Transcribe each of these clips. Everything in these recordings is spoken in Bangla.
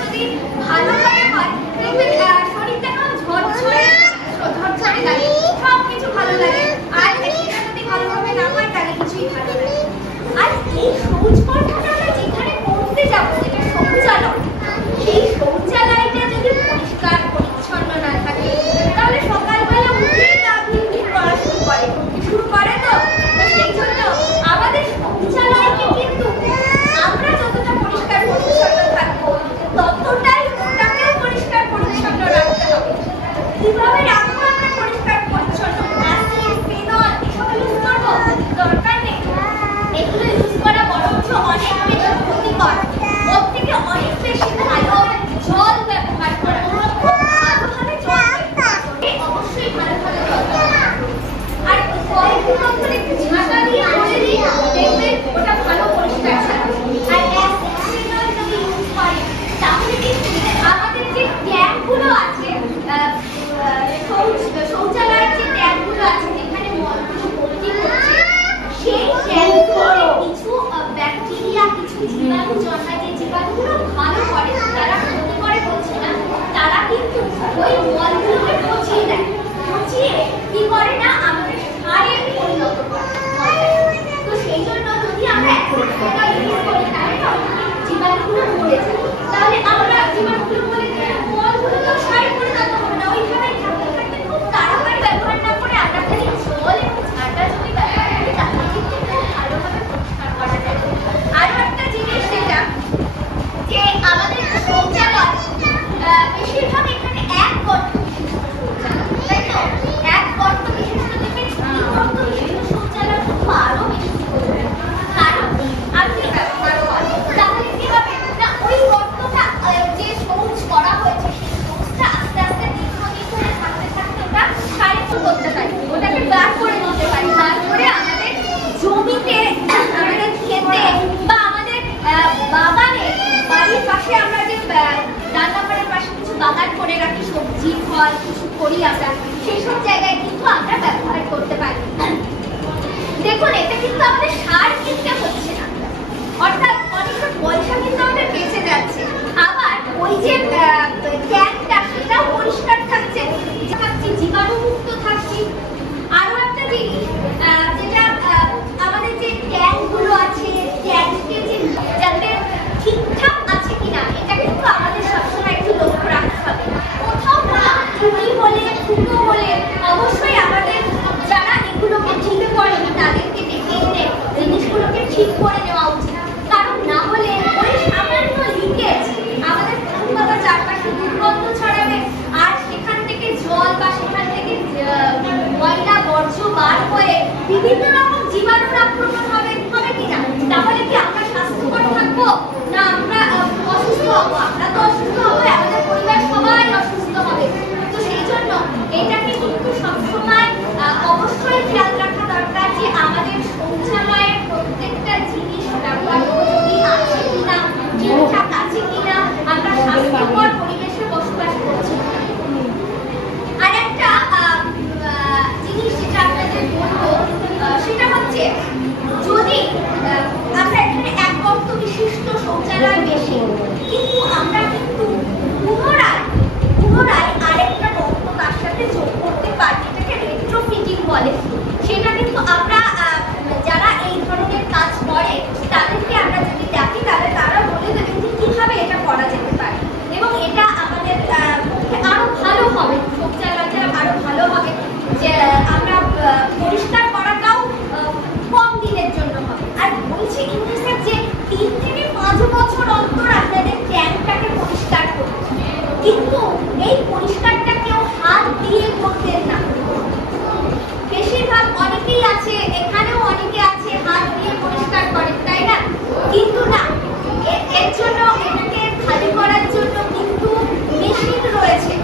যদি ভালোভাবে হয় দেখবেন শরীরটা কেমন ঝরঝরে লাগে, সব কিছু ভালো লাগে। আর সেটা যদি ভালোভাবে না হয় তাহলে কিছুই ভালো লাগে। আর এই শৌচকর্মটা আমরা যেখানে করতে যাবো, যেটা শৌচালয়, সেই শৌচালয়টা যদি পরিষ্কার পরিচ্ছন্ন না থাকে তাহলে সকালবেলা উঠে গা ভিড় করা শুরু করে তো সেই জন্য আমাদের শৌচালয়কে কিন্তু আমরা যতটা পরিষ্কার পরিচ্ছন্ন থাকবো ততটাই ওটাকেও পরিষ্কার পরিচ্ছন্ন রাখতে হবে। কিভাবে রাখবো আমরা পরিষ্কার পরিচ্ছন্ন? অ্যাসিড, ফেনল এসব ইউজ করবো? দরকার নেই। এগুলো ইউজ করা বরঞ্চ অনেক বেশি ক্ষতিকর। ওর থেকে অনেক বেশি ভালো জল ব্যবহার করা। খুব ভালোভাবে জল অবশ্যই ভালোভাবে জল আর কয়েকদিন অন্তর একটু ঝাঁটা দিয়ে মুছে দিই, দেখবেন ওটা ভালো পরিষ্কার থাকবে। আর অ্যাসিড, ফেনল যদি ইউজ করে তাহলে কিন্তু আমাদের যে ট্যাঙ্কগুলো আছে, শৌচালয়ের যে ট্যাঙ্কগুলো আছে যেখানে মলগুলো ভর্তি করছে, সেই ট্যাঙ্কগুলোতে কিছু ব্যাকটেরিয়া, কিছু জীবাণু জন্মায়। যে জীবাণুগুলো ভালো করে, তারা ক্ষতি করে বলছে না, তারা কিন্তু ওই মলগুলোকে পচিয়ে দেয়। পচিয়ে কি করে না আমাদের সারে পরিণত করে। তো সেই জন্য যদি আমরা জীবাণুগুলো মরে যায় তাহলে আমরা জীবাণুগুলো মরে যায়, মলগুলো তো সারে পরিণত হবে না। ওইখানে থাকতে থাকতে খুব তাড়াতাড়ি ব্যবহার না করে আমরা খালি জল এবং ঝাঁটা যদি ব্যবহার করি তাহলে কিন্তু খুব ভালোভাবে পরিষ্কার করা যায়। আরো একটা জিনিস যেটা যে আমাদের শৌচালয় বেশিরভাগ এখানে এক গর্ত বিশিষ্ট শৌচালয়, তাই তো? এক গর্ত বিশিষ্ট থেকে গর্ত বিশিষ্ট শৌচালয় কিন্তু আরো বেশি কারণ আপনি ব্যবহার করেন তাহলে কি হবে না ওই গর্তটা যে শৌচ করা হয়েছে সেই শৌচটা আস্তে আস্তে দীর্ঘদিন ধরে থাকতে থাকতে ওটা সারিত করতে পারি, ওটাকে বার করে নিতে পারি। তারপরে আমাদের জমিতে, আমাদের ক্ষেতে বা আমাদের বাগানে, বাড়ির পাশে আমরা যে রান্নাঘরের পাশে কিছু বাগান করে রাখি, সবজি ফল কিছু করি আমরা, সেই সব জায়গায় কিন্তু আমরা ব্যবহার করতে পারি। দেখুন এটা কিন্তু আমাদের সার কিনতে হচ্ছে না, অর্থাৎ অনেকটা পয়সা কিন্তু আমাদের বেঁচে যাচ্ছে। আবার ওই যে ট্যাঙ্কটা সেটাও পরিষ্কার থাকছে, জীবাণুমুক্ত থাকছি। আরো একটা জিনিস যেটা আমাদের যে ট্যাঙ্কগুলো আছে, ট্যাঙ্কে যে যাতে ঠিকঠাক আছে কিনা এটা কিন্তু আমাদের সবসময় একটু লক্ষ্য রাখতে হবে। কোথাও ত্রুটি হলে, শুকনো হলে অবশ্যই আমাদের যারা এগুলোকে ঠিক করে তাদেরকে ডেকে এনে জিনিসগুলোকে ঠিক করে নেওয়া উচিত। কারণ না হলে ওই সামান্য লিকেজ আমাদের পুরো চারপাশে দুর্গন্ধ ছড়াবে, আর সেখান থেকে জল বা সেখান থেকে ময়লা বর্জ্য বার হয়ে বিভিন্ন রকম জীবাণুর আক্রমণ হবে কিনা? তাহলে কি আমরা স্বাস্থ্যকর থাকবো না আমরা অসুস্থ হবো? আমরা তো অসুস্থ হবো, আমাদের পরিবার সবাই অসুস্থ হবে। তো সেই জন্য এটাকে কিন্তু সবসময় অবশ্যই খেয়াল রাখা দরকার যে আমাদের শৌচালয়ের প্রত্যেকটা জিনিস ব্যবহারোপযোগী আছে কিনা, ঠিকঠাক আছে কিনা, আমরা স্বাস্থ্যকর পরিবেশে বসবাস করছি। আর একটা জিনিস যেটা আপনাদের বলবো সেটা হচ্ছে যদি আমরা এখানে এক গর্ত বিশিষ্ট শৌচালয় বেশি, কিন্তু আমরা কিন্তু পুনরায় আরেকটা গর্ত তার সাথে যোগ করতে পারি, এটাকে রেট্রোফিটিং বলে। সেটা কিন্তু আমরা যারা এই ধরনের কাজ করে তাদেরকে আমরা যদি দেখি তাহলে তারা বলে দেবেন যে কিভাবে এটা করা যেতে পারে এবং এটা আমাদের আরো ভালো হবে, শৌচালয়টা আরো ভালো হবে, যে আমরা পরিষ্কার করাটাও কম দিনের জন্য হবে। আর বলছি ইউনিসেফ যে 3 থেকে 5 বছর অন্তর আপনাদের ট্যাঙ্কটাকে পরিষ্কার করতে, কিন্তু এই পরিষ্কারটা কেউ হাত দিয়ে করতেন না। বেশিরভাগ অনেকেই আছে, এখানেও অনেকে আছে হাত দিয়ে পরিষ্কার করেন, তাই না? কিন্তু না, এর জন্য এটাকে খালি করার জন্য কিন্তু মেশিন রয়েছে।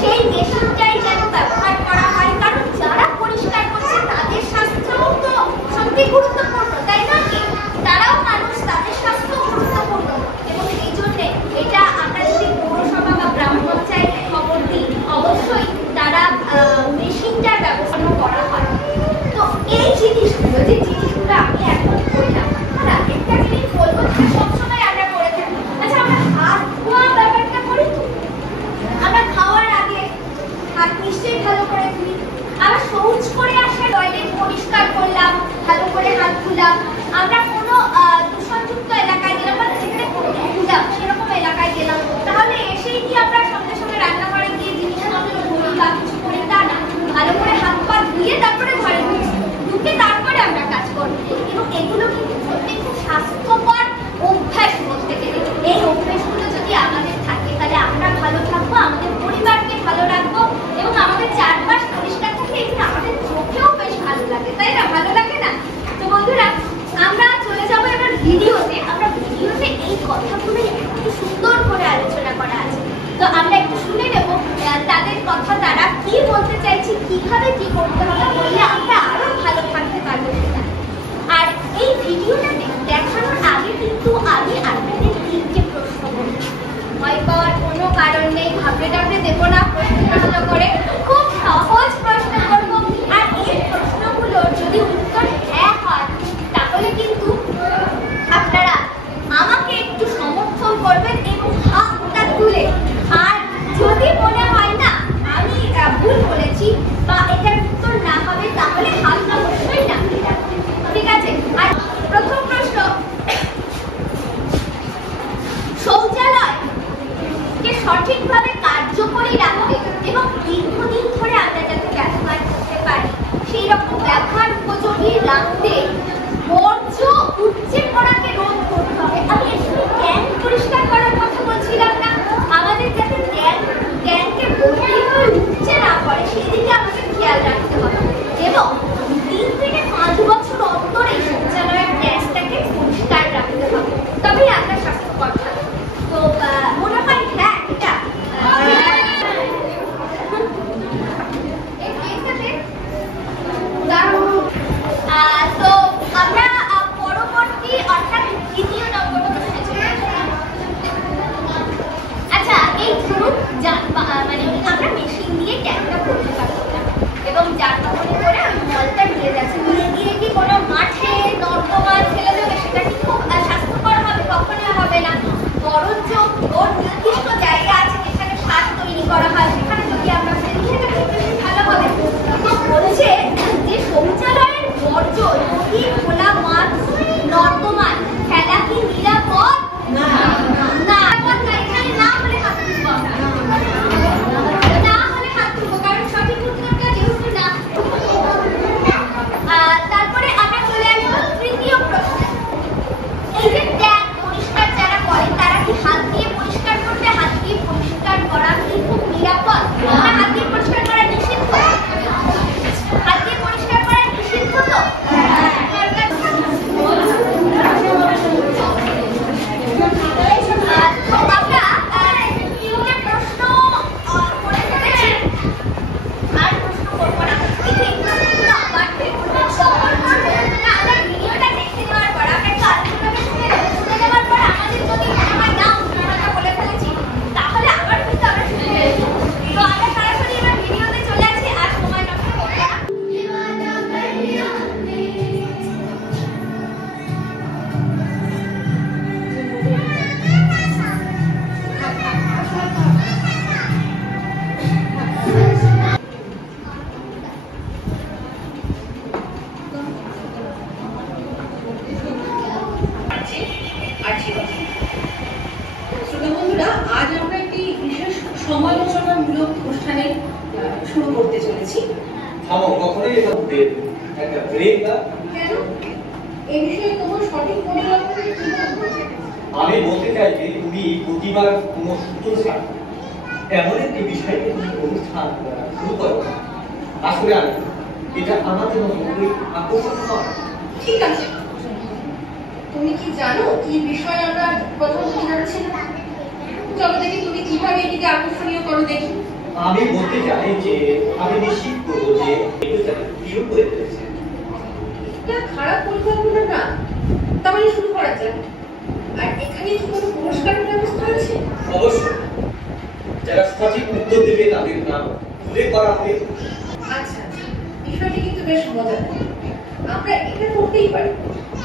সেই মেশিনটাই যেন ব্যবহার করা হয়, কারণ যারা পরিষ্কার করছে তাদের স্বাস্থ্যও তো সত্যি গুরুত্বপূর্ণ, তাই না? কি তারাও মানুষ, তাদের স্বাস্থ্য গুরুত্বপূর্ণ। এবং সেই জন্য এটা আমরা যদি পৌরসভা বা গ্রাম পঞ্চায়েতে খবর বলেছি কিভাবে কি করতে হবে বললে আমরা আরো ভালো থাকতে পারবো সেটা। আর এই ভিডিওটাতে দেখানোর আগে কিন্তু আমি আপনাদের 3টে প্রশ্ন করব। ভয় পাওয়ার কোনো কারণ নেই, ভাবলে টাবলে দেবো না, প্রশ্নটা করে খুব সহজ প্রশ্ন করবো। আর এই প্রশ্নগুলোর যদি উত্তর হ্যাঁ হয় তাহলে কিন্তু আপনারা আমাকে একটু সমর্থন করবেন এবং হাতটা তুলে। আর যদি মনে হয় না আমি এটা ভুল বলেছি বা এটার উত্তর না হবে তাহলে হাতটা অবশ্যই নামিয়ে রাখবেন, ঠিক আছে? আর প্রথম প্রশ্ন, শৌচালয়কে সঠিকভাবে কার্যকরী রাখতে এবং দীর্ঘদিন ধরে আমরা যাতে ব্যবহার করতে পারি সেই রকম ব্যবহার উপযোগী রাখতে বর্জ্য উপচে পড়াকে রোধ করতে হবে। আমি এখানে ট্যাঙ্ক পরিষ্কার করার কথা বলছিলাম না, আমাদের যাতে ট্যাঙ্কে ভর্তি হয়ে উপচে না পড়ে সেদিকে আমাদের খেয়াল রাখতে হবে এবং 3 থেকে 5 বছর অন্তর এই শৌচালয়ের ট্যাঙ্কটাকে পরিষ্কার রাখতে হবে, তবেই আমরা স্বাস্থ্যকর থাকবো। তো মনে হয় হ্যাঁ এটা তো আমরা পরবর্তী অর্থাৎ 2য় নম্বর প্রশ্নে চলে যাব। আচ্ছা, এই ধরুন মানে আমরা মেশিন দিয়ে ট্যাঙ্কটা পরিষ্কার করলাম এবং যানবাহনে করে ওই মলটা নিয়ে যাচ্ছে, নিয়ে গিয়ে কি কোনো মাঠে নর্দমা ফেলে দেবে সেটা কি খুব স্বাস্থ্যকর হবে? কখনোই হবে না। বরঞ্চ ওর নির্দিষ্ট জায়গা আছে যেখানে সার তৈরি করা হয়, সেখানে যদি আমরা ফেলি সেটা খুব বেশি ভালো হবে। তো বলছে যে শৌচালয়ের বর্জ্য নদী, খোলা মাঠ, নর্দমায় ফেলা কি নিরাপদ? না। এখানে না হলে হাত তুলবো, না হলে হাত তুলবো, কারণ সঠিক উত্তরটা যেহেতু না। তারপরে আমরা চলে আসবো 3য় প্রশ্ন। এই যে ট্যাঙ্ক পরিষ্কার যারা করে তারা কি হাত দিয়ে পরিষ্কার করবে? হাত দিয়ে পরিষ্কার করা কি খুব নিরাপদ? না হাত দিয়ে পরিষ্কার করা নিষিদ্ধ? হাত দিয়ে পরিষ্কার করা নিষিদ্ধ তো? আজ আমরা একটি বিশেষ সমালোচনামূলক অনুষ্ঠানে শুরু করতে চলেছি। কখনোই এটা একটা ব্রেক না। কেন? এই বিষয়ে তোমার সঠিক পরিকল্পনা কি বলবো? আমি বলতে চাই যে তুমি প্রতিবার কোনো সূত্র ছাড় এমন একটি বিষয়ে তুমি অনুষ্ঠান শুরু করো, আসলে আমি এটা আমার জন্য খুবই আকর্ষণ নয়। ঠিক আছে, তুমি কি জানো কি বিষয়ে আমরা কথা বলতে যাচ্ছি? চলো দেখি তুমি কিভাবে এটিকে আকর্ষণীয় করো দেখি। আমি বলতে চাই যে আমি নিশ্চিত করবো যে এটা শুরু করে ফেলেছে। এটা খারাপ পরিকল্পনা না, তাহলে শুরু করা যাক। আর এখানে কি কোনো পুরস্কারের ব্যবস্থা আছে? অবশ্যই, যারা সঠিক উত্তর দেবে তাদের নাম উল্লেখ করা হবে। আচ্ছা, বিষয়টি কিন্তু বেশ মজাদার, আমরা এটা করতেই পারি।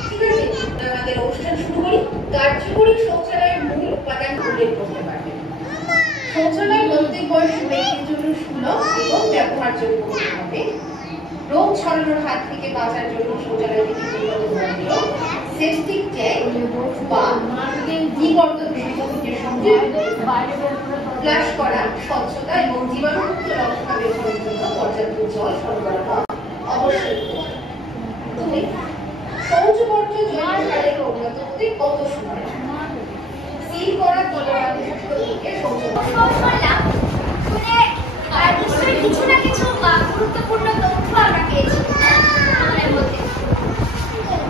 ঠিক আছে, আমাদের অনুষ্ঠান শুরু করি। কার্যকরী শৌচালয়ের মূল উপাদান উল্লেখ করতে পারবেন। শৌচালয় প্রত্যেক বয়সী ব্যক্তির জন্য সুলভ এবং ব্যবহারযোগ্য হতে হবে। রোগ ছড়ানোর হাত থেকে বাঁচার জন্য শৌচালয় থেকে নির্গত বর্জ্য সেপটিক ট্যাঙ্ক বা নিবদ্ধ বিশুদ্ধের সঙ্গে ফ্লাশ করা, স্বচ্ছতা এবং জীবাণুমুক্ত রক্ষা বের জন্য পর্যাপ্ত জল সরবরাহ অবশ্যই। তুমি শৌচ বর্জ্য জৈব সারের উন্নত হতে কত সময় সিল করা তলাবাদীকে শৌচ নিশ্চয়ই কিছু না কিছু গুরুত্বপূর্ণ তথ্য আমরা পেয়েছি আমাদের মধ্যে।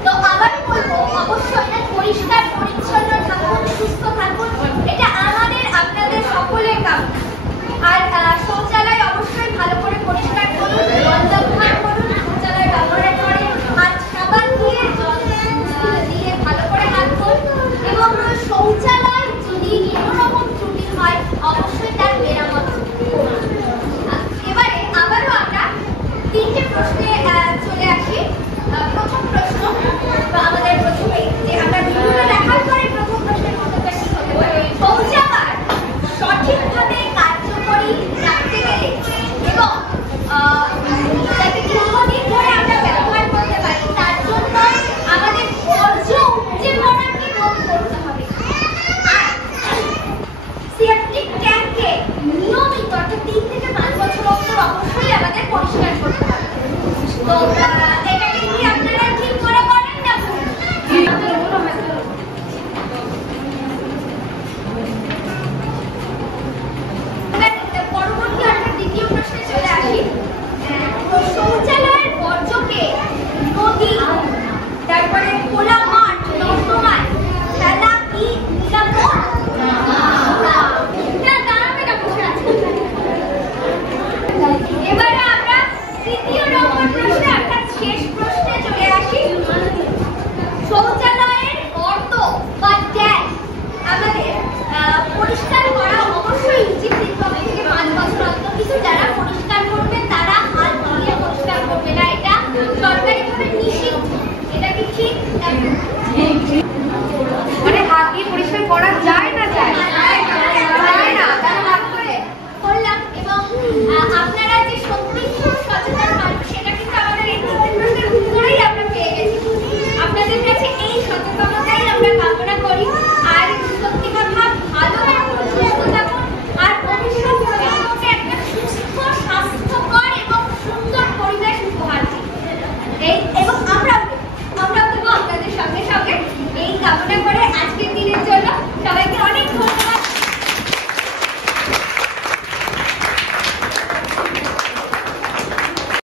তো আবারই বলবো, অবশ্যই পরিষ্কার পরিচ্ছন্ন থাকুন, সুস্থ থাকুন, এটা আমাদের আপনাদের সকলের কামনা। আর শৌচালয় অবশ্যই ভালো করে পরিষ্কার করুন। তোমরা